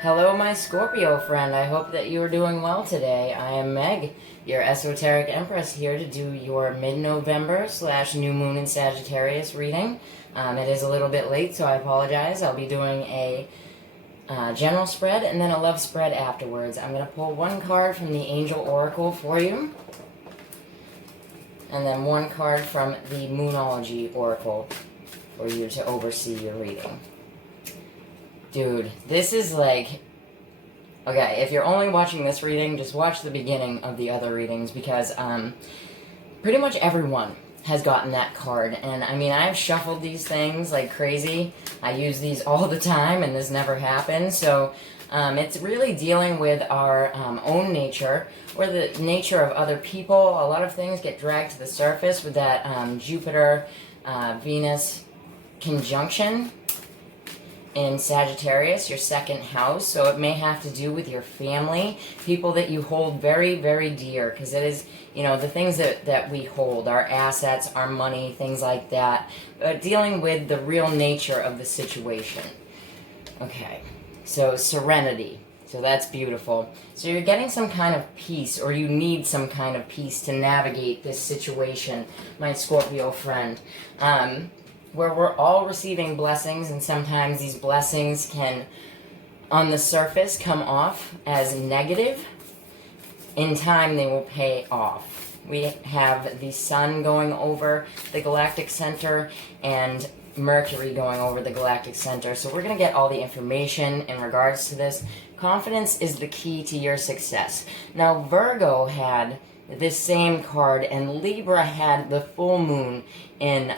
Hello, my Scorpio friend. I hope that you are doing well today. I am Meg, your esoteric empress, here to do your mid-November/new moon in Sagittarius reading. It is a little bit late, so I apologize. I'll be doing a general spread and then a love spread afterwards. I'm going to pull one card from the Angel Oracle for you, and then one card from the Moonology Oracle for you to oversee your reading. Dude, this is like... Okay, if you're only watching this reading, just watch the beginning of the other readings, because pretty much everyone has gotten that card. And I mean, I've shuffled these things like crazy. I use these all the time, and this never happens. So it's really dealing with our own nature, or the nature of other people. A lot of things get dragged to the surface with that Jupiter-Venus conjunction in Sagittarius, your second house. So it may have to do with your family, people that you hold very, very dear, because it is, you know, the things that we hold, our assets, our money, things like that, dealing with the real nature of the situation. Okay, so serenity. So that's beautiful. So you're getting some kind of peace, or you need some kind of peace to navigate this situation, my Scorpio friend. Where we're all receiving blessings, and sometimes these blessings can, on the surface, come off as negative. In time, they will pay off. We have the Sun going over the galactic center, and Mercury going over the galactic center. So we're going to get all the information in regards to this. Confidence is the key to your success. Now, Virgo had this same card, and Libra had the full moon in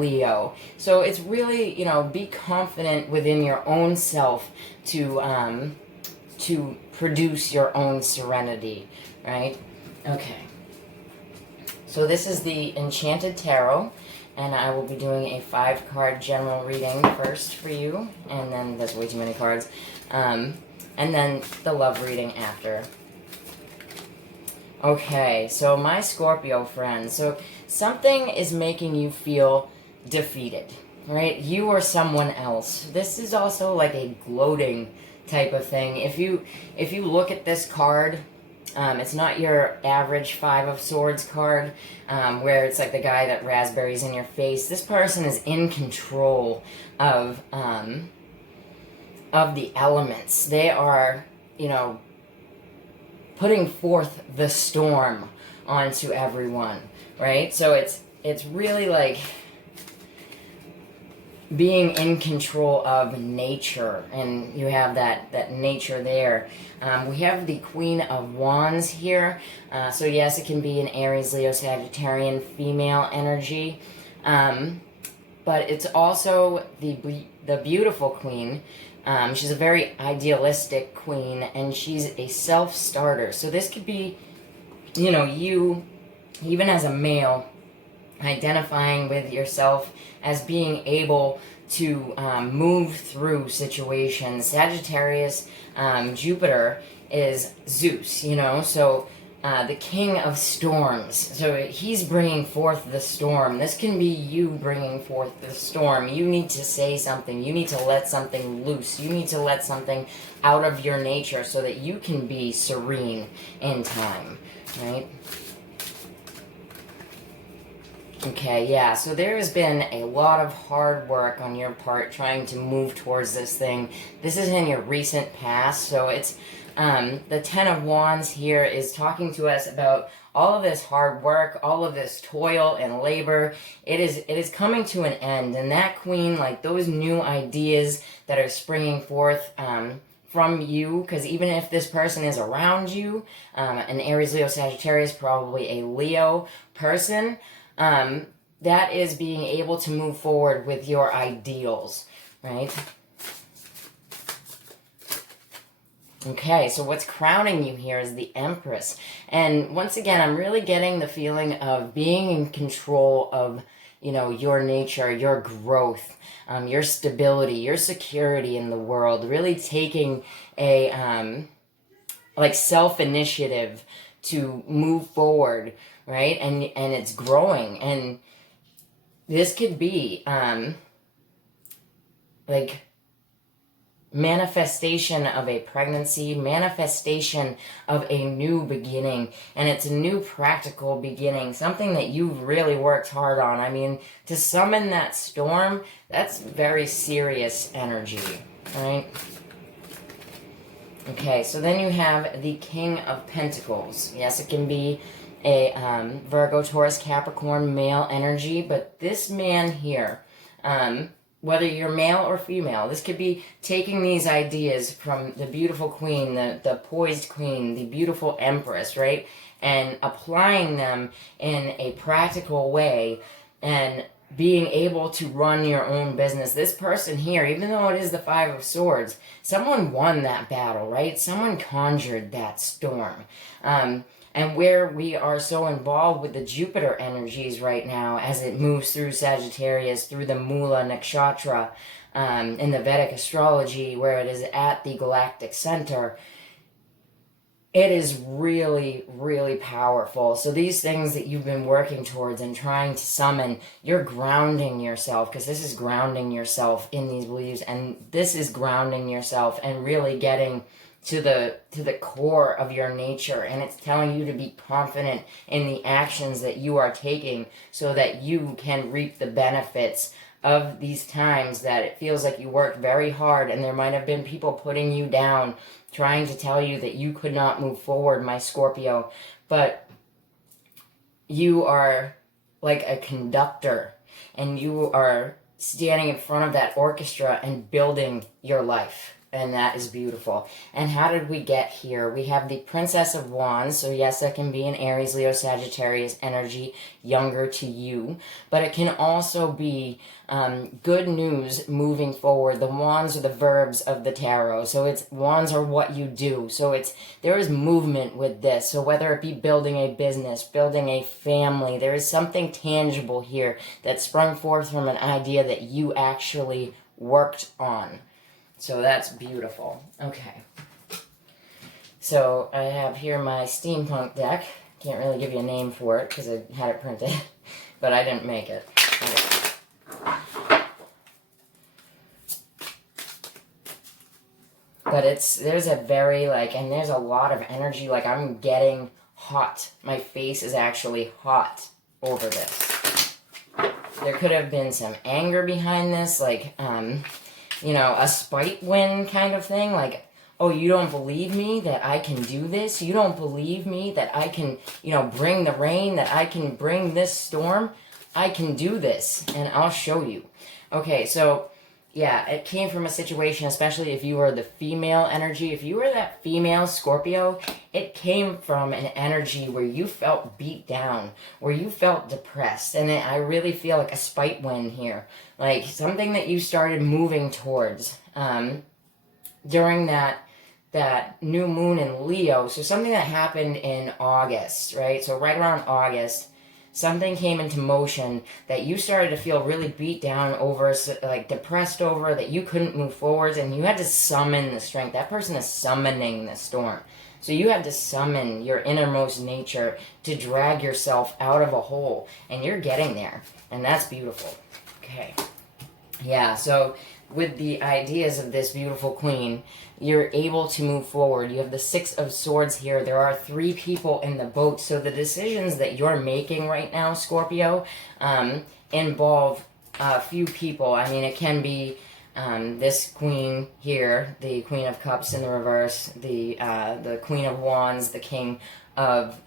Leo. So it's really, you know, be confident within your own self to produce your own serenity, right? Okay. So this is the Enchanted Tarot, and I will be doing a 5-card general reading first for you, and then there's way too many cards, and then the love reading after. Okay, so my Scorpio friends, so something is making you feel defeated, right? You or someone else. This is also like a gloating type of thing. If you look at this card, it's not your average 5 of Swords card, where it's like the guy that raspberries in your face. This person is in control of the elements. They are, you know, putting forth the storm onto everyone, right? So it's really like being in control of nature, and you have that nature there. We have the Queen of Wands here, so yes, it can be an Aries, Leo, Sagittarian female energy, but it's also the beautiful Queen. She's a very idealistic queen, and she's a self-starter. So this could be, you know, you, even as a male, identifying with yourself as being able to move through situations. Sagittarius, Jupiter is Zeus, you know, so the king of storms. So he's bringing forth the storm. This can be you bringing forth the storm. You need to say something. You need to let something loose. You need to let something out of your nature so that you can be serene in time, right? Okay, yeah, so there has been a lot of hard work on your part trying to move towards this thing. This is in your recent past, so it's the Ten of Wands here is talking to us about all of this hard work, all of this toil and labor. It is coming to an end, and that Queen, like those new ideas that are springing forth from you, because even if this person is around you, an Aries, Leo, Sagittarius, probably a Leo person, that is being able to move forward with your ideals, right? Okay, so what's crowning you here is the Empress. And once again, I'm really getting the feeling of being in control of, you know, your nature, your growth, your stability, your security in the world, really taking a, like self-initiative to move forward, right? And it's growing, and this could be, like manifestation of a pregnancy, manifestation of a new beginning, and it's a new practical beginning, something that you've really worked hard on. I mean, to summon that storm, that's very serious energy, right? Okay, so then you have the King of Pentacles. Yes, it can be a Virgo, Taurus, Capricorn, male energy, but this man here, whether you're male or female, this could be taking these ideas from the beautiful queen, the poised queen, the beautiful empress, right? And applying them in a practical way and being able to run your own business. This person here, even though it is the Five of Swords, someone won that battle, right? Someone conjured that storm. And where we are so involved with the Jupiter energies right now as it moves through Sagittarius, through the Mula Nakshatra, in the Vedic astrology, where it is at the galactic center, it is really, really powerful. So these things that you've been working towards and trying to summon, you're grounding yourself, because this is grounding yourself in these beliefs, and this is grounding yourself and really getting to the core of your nature, and it's telling you to be confident in the actions that you are taking so that you can reap the benefits of these times that it feels like you worked very hard and there might have been people putting you down, trying to tell you that you could not move forward, my Scorpio, but you are like a conductor and you are standing in front of that orchestra and building your life. And that is beautiful. And how did we get here? We have the Princess of Wands. So yes, that can be an Aries, Leo, Sagittarius energy, younger to you. But it can also be good news moving forward. The wands are the verbs of the tarot. So it's wands are what you do. So there is movement with this. So whether it be building a business, building a family, there is something tangible here that sprung forth from an idea that you actually worked on. So that's beautiful. Okay. So I have here my steampunk deck. Can't really give you a name for it because I had it printed, but I didn't make it. Okay. But there's a very, and there's a lot of energy, I'm getting hot. My face is actually hot over this. There could have been some anger behind this, a spite win kind of thing, oh, you don't believe me that I can do this? You don't believe me that I can, bring the rain, that I can bring this storm? I can do this, and I'll show you. Okay, so, yeah, it came from a situation, especially if you were the female energy. If you were that female Scorpio, it came from an energy where you felt beat down, where you felt depressed. And I really feel like a spite win here. Like something that you started moving towards during that new moon in Leo. So something that happened in August, right? So right around August, something came into motion that you started to feel really beat down over, depressed over, that you couldn't move forwards, and you had to summon the strength. That person is summoning the storm. So you had to summon your innermost nature to drag yourself out of a hole, and you're getting there, and that's beautiful. Okay. Yeah, so with the ideas of this beautiful queen, you're able to move forward. You have the Six of Swords here. There are 3 people in the boat. So the decisions that you're making right now, Scorpio, involve a few people. I mean, it can be this queen here, the Queen of Cups in the reverse, the Queen of Wands, the King of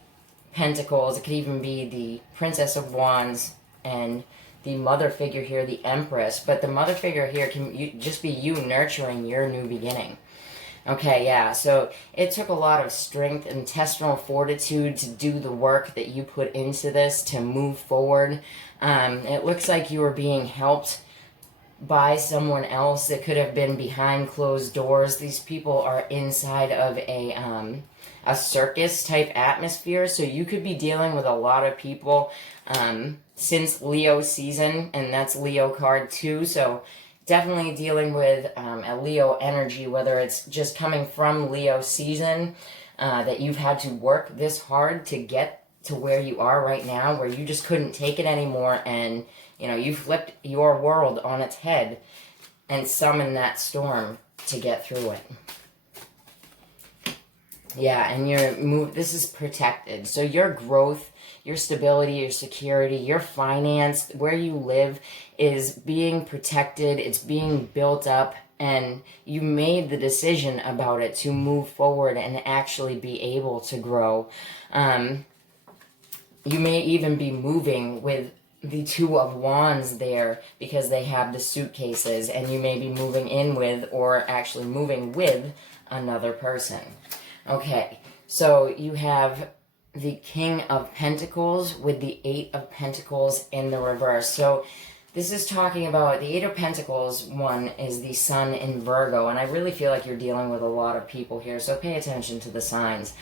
Pentacles. It could even be the Princess of Wands and the mother figure here, the Empress. But the mother figure here can just be you nurturing your new beginning. Okay, yeah, so it took a lot of strength and intestinal fortitude to do the work that you put into this to move forward. It looks like you were being helped by someone else. It could have been behind closed doors. These people are inside of a circus type atmosphere, so you could be dealing with a lot of people since Leo season, and that's Leo card 2, so definitely dealing with a Leo energy, whether it's just coming from Leo season, that you've had to work this hard to get to where you are right now, where you just couldn't take it anymore, and you flipped your world on its head and summoned that storm to get through it. Yeah, and this is protected. So your growth, your stability, your security, your finance, where you live is being protected. It's being built up, and you made the decision about it to move forward and actually be able to grow. You may even be moving with the Two of Wands there because they have the suitcases, and you may be moving in with or actually moving with another person. Okay, so you have the King of Pentacles with the Eight of Pentacles in the reverse. So this is talking about the Eight of Pentacles. One is the Sun in Virgo, and I really feel like you're dealing with a lot of people here, so pay attention to the signs.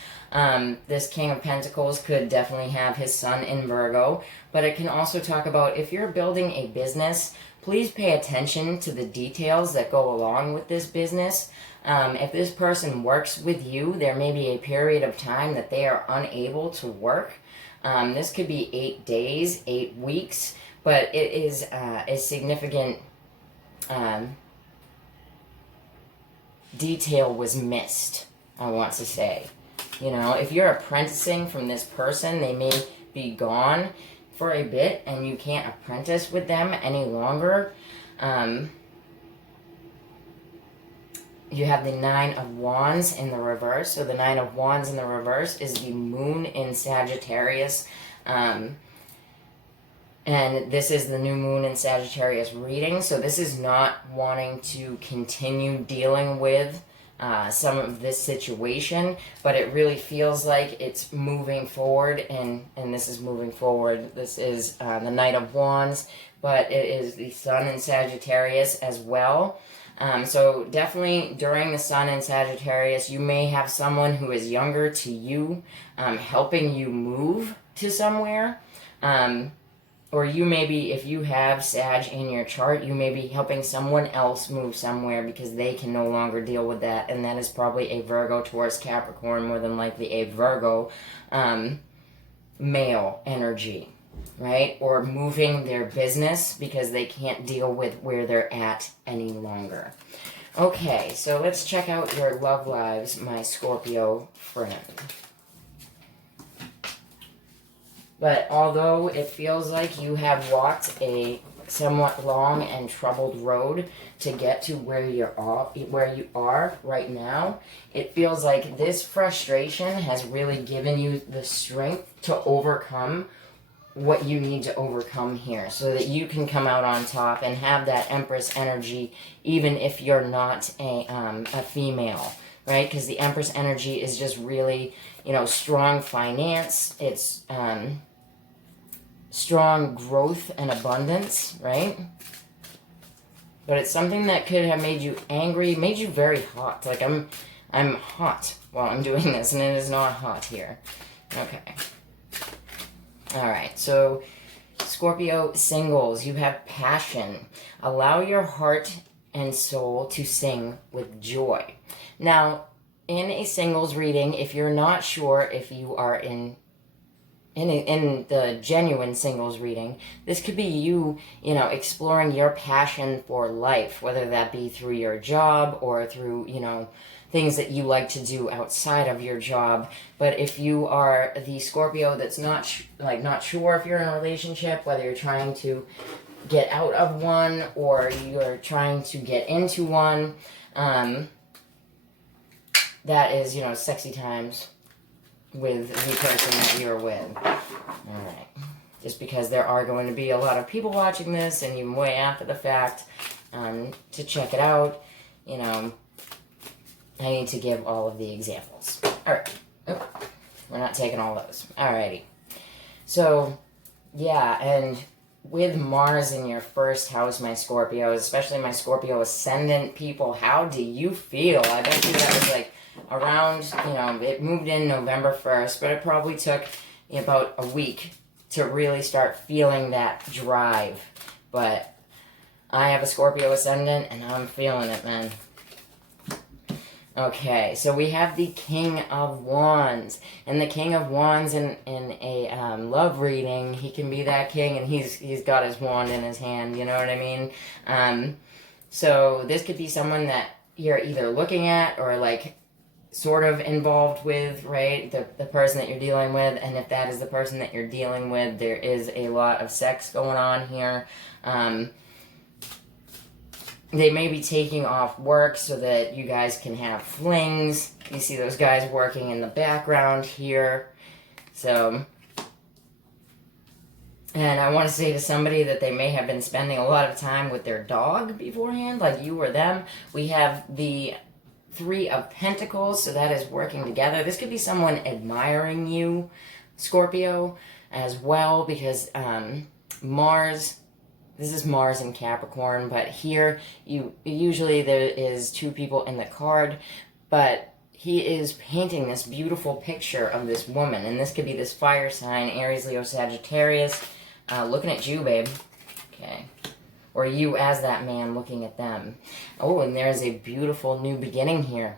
This King of Pentacles could definitely have his Sun in Virgo, but it can also talk about if you're building a business, please pay attention to the details that go along with this business. If this person works with you, there may be a period of time that they are unable to work. This could be 8 days, 8 weeks, but it is a significant detail was missed, I want to say. You know, if you're apprenticing from this person, they may be gone for a bit and you can't apprentice with them any longer. You have the Nine of Wands in the reverse. So the Nine of Wands in the reverse is the Moon in Sagittarius. And this is the new Moon in Sagittarius reading. So this is not wanting to continue dealing with some of this situation, but it really feels like it's moving forward, and this is moving forward. This is the Knight of Wands, but it is the Sun in Sagittarius as well. So definitely during the Sun in Sagittarius, you may have someone who is younger to you helping you move to somewhere. Or you may be, if you have Sag in your chart, you may be helping someone else move somewhere because they can no longer deal with that. And that is probably a Virgo, Taurus, Capricorn, more than likely a Virgo male energy, right? Or moving their business because they can't deal with where they're at any longer. Okay, so let's check out your love lives, my Scorpio friend. But although it feels like you have walked a somewhat long and troubled road to get to where you are right now, it feels like this frustration has really given you the strength to overcome what you need to overcome here so that you can come out on top and have that Empress energy even if you're not a female, right? Because the Empress energy is just really, strong finance. It's strong growth and abundance, right? But it's something that could have made you angry, made you very hot. Like I'm hot while I'm doing this, and it is not hot here. Okay. All right, so Scorpio singles, you have passion. Allow your heart and soul to sing with joy. Now, in a singles reading, if you're not sure if you are in the genuine singles reading, this could be you, exploring your passion for life, whether that be through your job or through, things that you like to do outside of your job. But if you are the Scorpio that's not sure if you're in a relationship, whether you're trying to get out of one or you're trying to get into one, that is, sexy times with the person that you're with. All right. Just because there are going to be a lot of people watching this, and even way after the fact, to check it out, I need to give all of the examples. All right. Oh, we're not taking all those. Alrighty. So, yeah, and with Mars in your first house, my Scorpios, especially my Scorpio ascendant people, how do you feel? I bet you that was around, it moved in November 1st, but it probably took about a week to really start feeling that drive. But I have a Scorpio ascendant, and I'm feeling it, man. Okay, so we have the King of Wands. And the King of Wands in a love reading, he can be that king, and he's got his wand in his hand, you know what I mean? So this could be someone that you're either looking at or like sort of involved with, right? The person that you're dealing with. And if that is the person that you're dealing with, there is a lot of sex going on here. They may be taking off work so that you guys can have flings. You see those guys working in the background here. So, and I want to say to somebody that they may have been spending a lot of time with their dog beforehand, like you or them. We have the Three of Pentacles, so that is working together. This could be someone admiring you, Scorpio, as well, because Mars, this is Mars in Capricorn, but here, usually there is two people in the card, but he is painting this beautiful picture of this woman, and this could be this fire sign, Aries, Leo, Sagittarius, looking at you, babe. Okay. Or you as that man looking at them. Oh, and there's a beautiful new beginning here.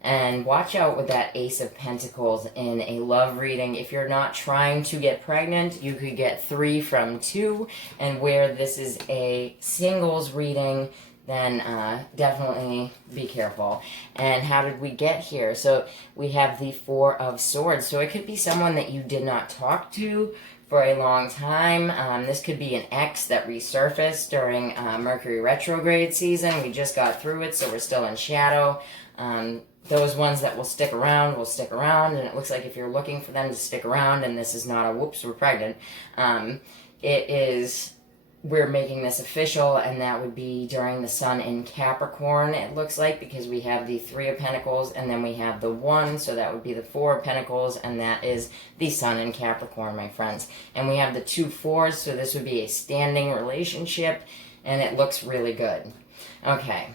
And watch out with that Ace of Pentacles in a love reading. If you're not trying to get pregnant, you could get 3 from 2. And where this is a singles reading, then definitely be careful. And how did we get here? So we have the Four of Swords. So it could be someone that you did not talk to for a long time. This could be an ex that resurfaced during Mercury retrograde season. We just got through it, so we're still in shadow. Those ones that will stick around, and it looks like if you're looking for them to stick around, and this is not a whoops, we're pregnant, it is, we're making this official, and that would be during the Sun in Capricorn, it looks like, because we have the Three of Pentacles, and then we have the 1, so that would be the Four of Pentacles, and that is the Sun in Capricorn, my friends. And we have the 2 fours, so this would be a standing relationship, and it looks really good. Okay.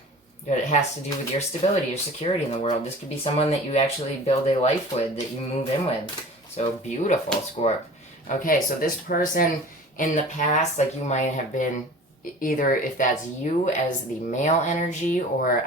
It has to do with your stability, your security in the world. This could be someone that you actually build a life with, that you move in with. So beautiful, Scorp. Okay, so this person in the past, like you might have been, either if that's you as the male energy, or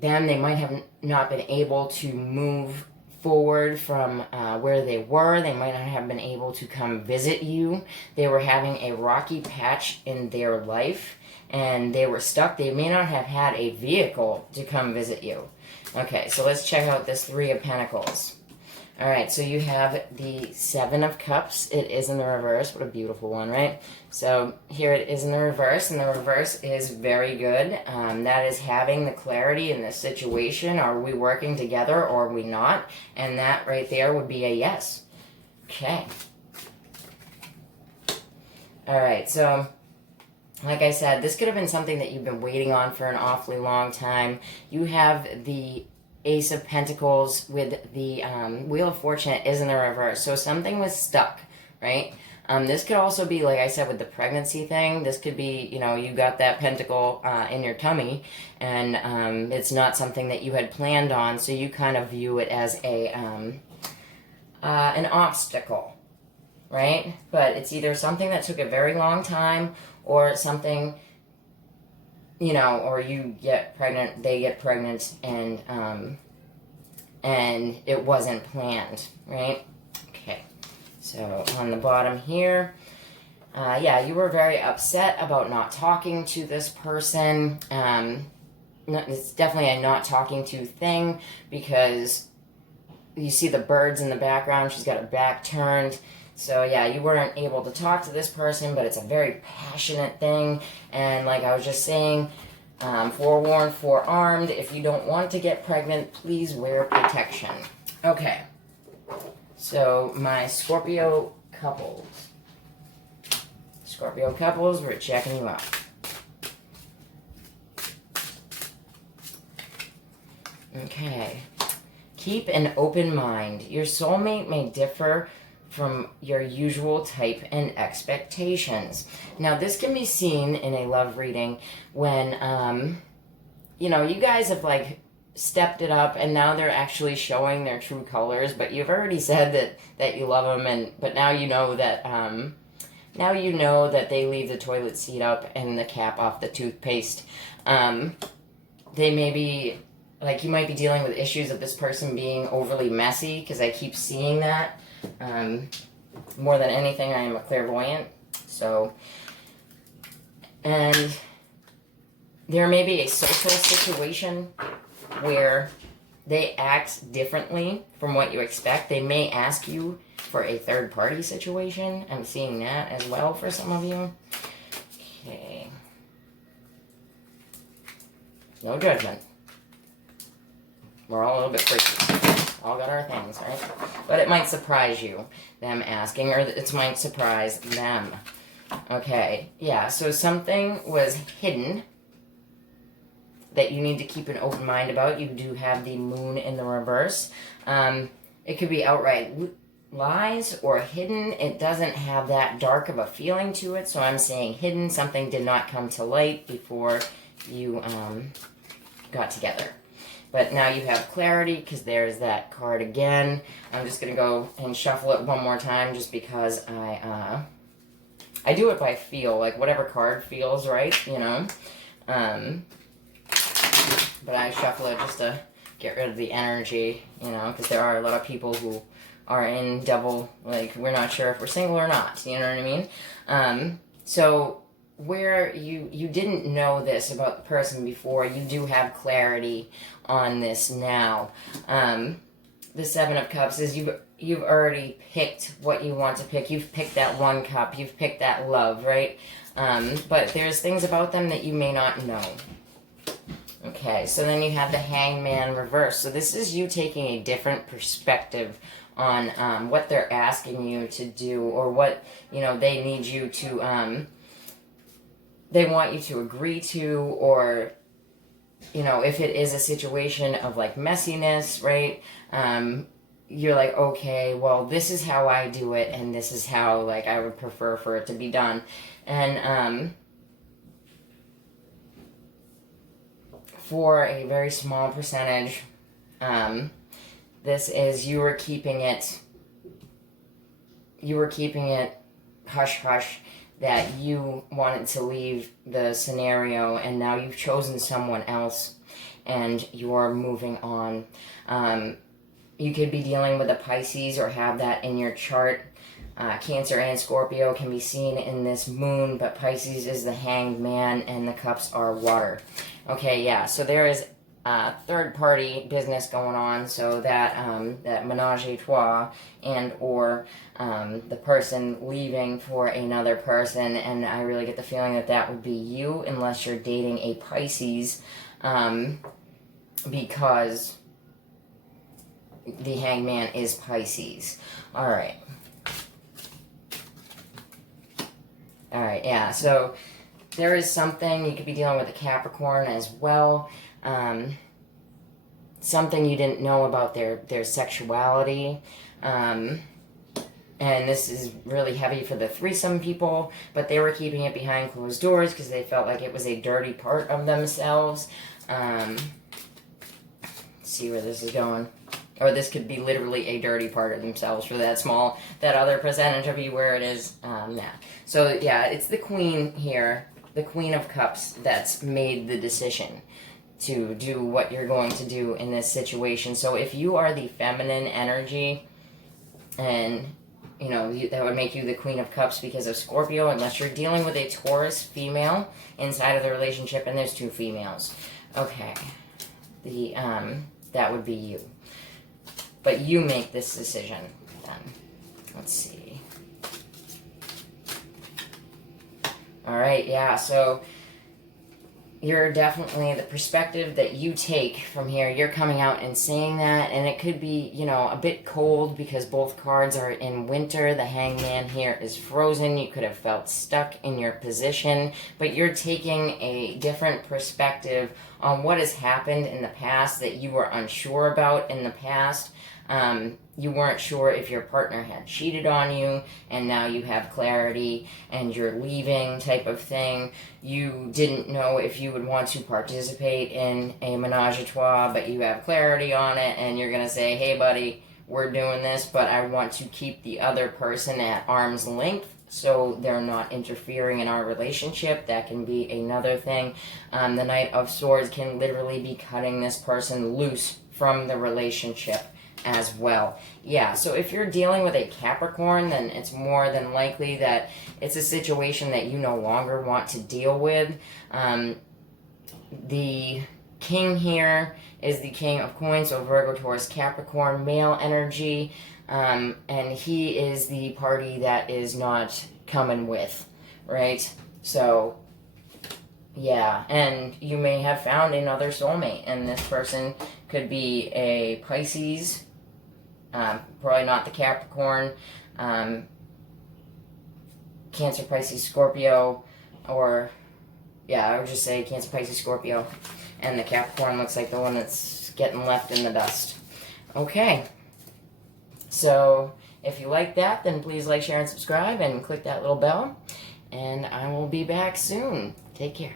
them, they might have not been able to move forward from where they were. They might not have been able to come visit you. They were having a rocky patch in their life, and they were stuck. They may not have had a vehicle to come visit you. Okay, so let's check out this Three of Pentacles. All right, so you have the Seven of Cups. It is in the reverse. What a beautiful one, right? So here it is in the reverse, and the reverse is very good. That is having the clarity in this situation. Are we working together or are we not? And that right there would be a yes. Okay. All right, so like I said, this could have been something that you've been waiting on for an awfully long time. You have the Ace of Pentacles with the Wheel of Fortune is in the reverse. So something was stuck, right? This could also be, like I said, with the pregnancy thing. This could be, you know, you got that pentacle in your tummy, and it's not something that you had planned on, so you kind of view it as a an obstacle, right? But it's either something that took a very long time, or something, you know, or you get pregnant, they get pregnant, and it wasn't planned, right? Okay, so on the bottom here, yeah, you were very upset about not talking to this person. It's definitely a not talking to thing, because you see the birds in the background. She's got her back turned. So yeah, you weren't able to talk to this person, but it's a very passionate thing. And like I was just saying, forewarned, forearmed, if you don't want to get pregnant, please wear protection. Okay, so my Scorpio couples. Scorpio couples, we're checking you out. Okay, keep an open mind. Your soulmate may differ from your usual type and expectations. Now, this can be seen in a love reading when, you know, you guys have, like, stepped it up, and now they're actually showing their true colors, but you've already said that you love them, but now you know that, they leave the toilet seat up and the cap off the toothpaste. They may be, like, you might be dealing with issues of this person being overly messy, because I keep seeing that. More than anything, I am a clairvoyant, so, and there may be a social situation where they act differently from what you expect. They may ask you for a third-party situation. I'm seeing that as well for some of you. Okay. No judgment. We're all a little bit freaky. All got our things, right? But it might surprise you, them asking, or it might surprise them. Okay, yeah, so something was hidden that you need to keep an open mind about. You do have the moon in the reverse. It could be outright lies or hidden. It doesn't have that dark of a feeling to it, so I'm saying hidden. Something did not come to light before you got together. But now you have clarity, because there's that card again. I'm just going to go and shuffle it one more time, just because I do it by feel, like whatever card feels right, you know. But I shuffle it just to get rid of the energy, you know, because there are a lot of people who are in double, like, we're not sure if we're single or not, you know what I mean? So where you didn't know this about the person before, you do have clarity on this now. The Seven of Cups is you've already picked what you want to pick. You've picked that one cup. You've picked that love, right? But there's things about them that you may not know. Okay, so then you have the Hangman reverse. So this is you taking a different perspective on what they're asking you to do, or what, you know, they need you to, they want you to agree to, or, you know, if it is a situation of like messiness, right? You're like, okay, well, this is how I do it, and this is how, like, I would prefer for it to be done. And, for a very small percentage, this is you were keeping it hush hush, that you wanted to leave the scenario, and now you've chosen someone else and you're moving on. You could be dealing with a Pisces or have that in your chart. Cancer and Scorpio can be seen in this moon, but Pisces is the Hanged Man and the cups are water. Okay, yeah, so there is third-party business going on, so that that menage a trois, and or the person leaving for another person, and I really get the feeling that that would be you, unless you're dating a Pisces, because the Hangman is Pisces. All right. All right, yeah, so there is something, you could be dealing with a Capricorn as well. Something you didn't know about their sexuality. And this is really heavy for the threesome people, but they were keeping it behind closed doors because they felt like it was a dirty part of themselves. Let's see where this is going. Or this could be literally a dirty part of themselves for that other percentage of you where it is now. So yeah, it's the Queen here, the Queen of Cups, that's made the decision to do what you're going to do in this situation. So if you are the feminine energy, and you know, that would make you the Queen of Cups because of Scorpio, unless you're dealing with a Taurus female inside of the relationship, and there's two females. Okay, that would be you. But you make this decision then. Let's see. Alright, yeah, so you're definitely, the perspective that you take from here, you're coming out and saying that, and it could be, you know, a bit cold because both cards are in winter. The Hangman here is frozen. You could have felt stuck in your position, but you're taking a different perspective on what has happened in the past that you were unsure about in the past. You weren't sure if your partner had cheated on you, and now you have clarity and you're leaving type of thing. You didn't know if you would want to participate in a menage a trois, but you have clarity on it, and you're going to say, hey buddy, we're doing this, but I want to keep the other person at arm's length so they're not interfering in our relationship. That can be another thing. The Knight of Swords can literally be cutting this person loose from the relationship as well. Yeah, so if you're dealing with a Capricorn, then it's more than likely that it's a situation that you no longer want to deal with. The king here is the king of coins, so Virgo, Taurus, Capricorn, male energy, and he is the party that is not coming with, right? So, yeah, and you may have found another soulmate, and this person could be a Pisces, probably not the Capricorn, Cancer, Pisces, Scorpio, or, yeah, I would just say Cancer, Pisces, Scorpio, and the Capricorn looks like the one that's getting left in the dust. Okay, so if you like that, then please like, share, and subscribe, and click that little bell, and I will be back soon. Take care.